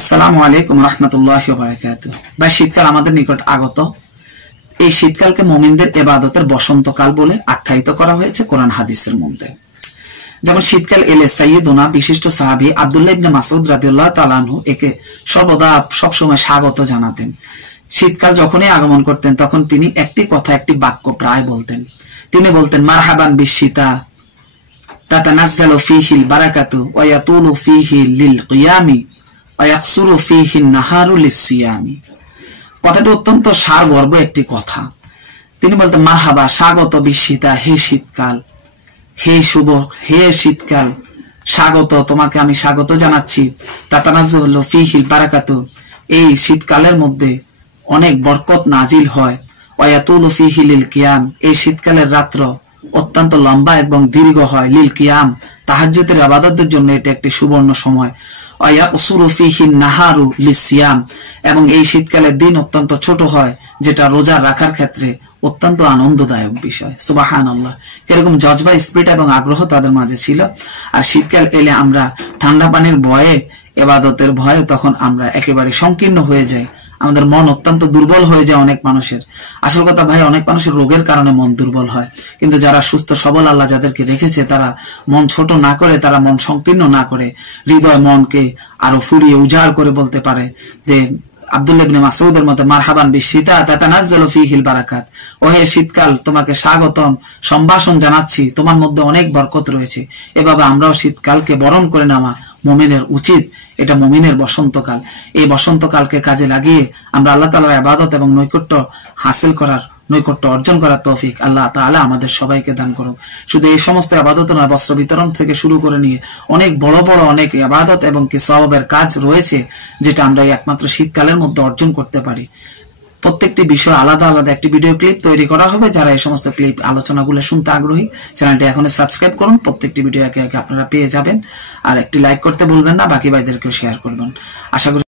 আসসালামু আলাইকুম রাহমাতুল্লাহি ওয়া বারাকাতুহু। ভাই, শীতকাল আমাদের নিকট আগত। এই শীতকালকে মুমিনদের ইবাদতের বসন্তকাল বলে আখ্যায়িত করা হয়েছে কোরআন হাদিসের মধ্যে। যেমন শীতকাল এলে সাইয়্যিদুনা বিশিষ্ট সাহাবী আব্দুল্লাহ ইবনে মাসউদ রাদিয়াল্লাহু তাআলা আনহু একে সর্বদা সবসময় স্বাগত জানাতেন। শীতকাল যখনই আগমন করতেন তখন তিনি একটি কথা, একটি বাক্য প্রায় বলতেন। তিনি বলতেন, মারহাবান বিশীতা তাতানাজ্জালু ফীহিল বারাকাতু ওয়া ইয়াতুলু ফীহি লিল কিয়ামি ওয়া ইয়াকসুরু ফীহি নাহারু লিস-সিয়ামি। কথাটি অত্যন্ত সারগর্ভ একটি কথা। তিনি বলতেন, মারহাবা, স্বাগত বিশীতা, হে শীতকাল, হে শুভ, হে শীতকাল, স্বাগত, তোমাকে আমি স্বাগত জানাচ্ছি। তাতানাজ্জালু ফীহিল বারাকাতু, এই শীতকালের মধ্যে অনেক বরকত নাজিল হয়। ওয়া ইয়াতুলু ফীহি লিল কিয়াম, এই শীতকালের রাত্র অত্যন্ত লম্বা এবং দীর্ঘ হয়। লিল কিয়াম, তাহাজ্জুদের ইবাদতের জন্য এটা একটি সুবর্ণ সময়। ওয়া ইয়াকসুরু ফীহি নাহারু লিস-সিয়াম, এবং এই শীতকালের দিন অত্যন্ত ছোট হয়, যেটা রোজা রাখার ক্ষেত্রে অত্যন্ত আনন্দদায়ক বিষয়। সুবহানাল্লাহ, এরকম জজবা, স্পিরিট এবং আগ্রহ তাদের মাঝে ছিল। আর শীতকাল এলে আমরা ঠান্ডা পানির ভয়ে, ইবাদতের ভয়ে তখন আমরা একেবারে সংকীর্ণ হয়ে যাই। আমাদের মন অত্যন্ত দুর্বল হয়ে যায় অনেক মানুষের। আসল কথা ভাই, অনেক মানুষের রোগের কারণে মন দুর্বল হয়, কিন্তু যারা সুস্থ সবল আল্লাহ যাদেরকে রেখেছে, তারা মন ছোট না করে, তারা মন সংকীর্ণ না করে, হৃদয় মনকে আরো ফুরিয়ে উজাড় করে বলতে পারে যে আব্দুল্লাহ ইবনে মাসউদের মতে, মারহাবান বিশীতা তাতানাজ্জালু ফীহিল বারাকাত, ও হে শীতকাল, তোমাকে স্বাগতম, সম্ভাষণ জানাচ্ছি, তোমার মধ্যে অনেক বরকত রয়েছে। এভাবে আমরাও শীতকালকে বরণ করে নেওয়া মুমিনের উচিত। এটা মুমিনের বসন্তকাল। এই বসন্তকালকে কাজে লাগিয়ে আমরা আল্লাহ তাআলার ইবাদত এবং নৈকট্য হাসিল করার, নৈকট্য অর্জন করার তৌফিক আল্লাহ তাআলা আমাদের সবাইকে দান করুক। শুধু এই সমস্ত ইবাদত নয়, বস্ত্র বিতরণ থেকে শুরু করে নিয়ে অনেক বড় বড় অনেক ইবাদত এবং কি সওয়াবের কাজ রয়েছে, যেটা আমরা একমাত্র শীতকালের মধ্যে অর্জন করতে পারি। প্রত্যেকটি বিষয় আলাদা আলাদা একটি ভিডিও ক্লিপ তৈরি করা হবে। যারা এই সমস্ত ক্লিপ আলোচনাগুলো শুনতে আগ্রহী, চ্যানেলটি এখনই সাবস্ক্রাইব করুন। প্রত্যেকটি ভিডিও একে একে আপনারা পেয়ে যাবেন। আর একটি লাইক করতে ভুলবেন না, বাকি ভাইদেরকেও শেয়ার করবেন। আশা করি